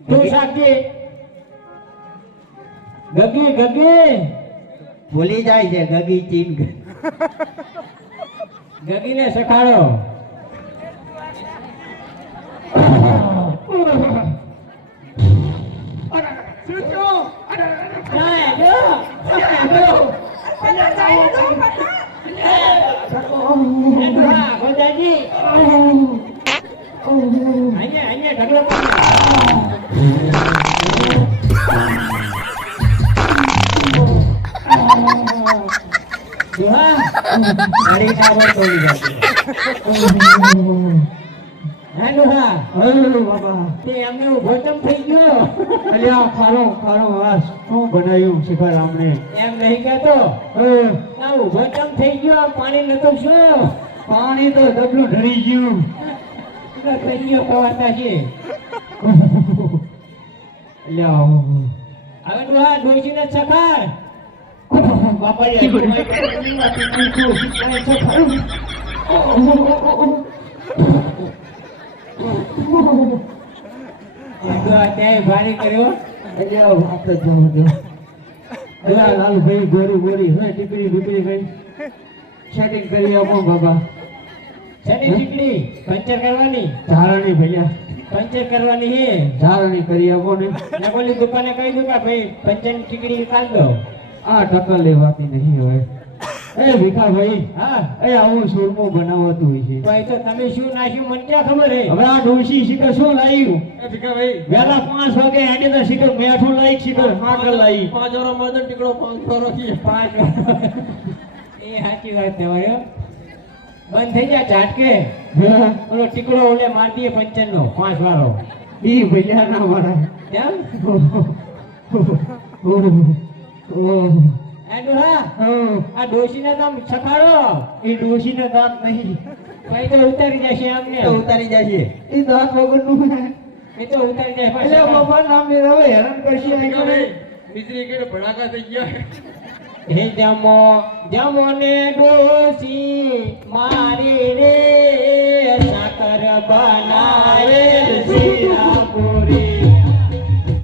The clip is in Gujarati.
તું સાક્ષી ગગી ગગી ભૂલી જાય છે ગગી ચીન ગગીને સખાડો હા, પાણી નતો શું? પાણી તો ડબલું ઢળી ગયું ગયો કવાતા છે અલ્યા હવે ડોહા ડોશીને સખાડ બાપા રે, ડોહા ત્યાંય ભારે ટીકડી સેટિંગ બાબા શેની ચીકડી પંચર કરવાની ધારણી ભૈયા પંચર કરવાની હે ધારણી કરી આપો ને. ને બોલી દુકાને કહી દઉં ભાઈ, પંચરની ચીકડી કાઢ દો. આ ટકા લેવાતી નહીં હવે. એ ભીખાભાઈ હા એ આવું સુરમો બનાવતું હોય છે. ભાઈ તો તમે શું નાખ્યું મને ક્યાં ખબર હે? હવે આ ડોસી શીખર શું લાવ્યું એ ભીખાભાઈ. વેલા પાંચ વાગે હેડે તો શીખર મેઠું લાવી શીખર પાંચ લાવી પાંચ વાળો માદન ટીકડો પાંચ વાળો પાંચ એ સાચી વાત ભાઈ બંધ થઈ ગયા ઝાટકે. ઓલો ટીકડો ઓલે માર દઈએ પંચર નો પાંચ વાળો. ઈ ભૈયા ના મારા કેમ આ કરશે. મિસ્ત્રી કે ભડાકા થઈ ગયા. હે જમો જમો ને ડોશી મારી રે સાકર બના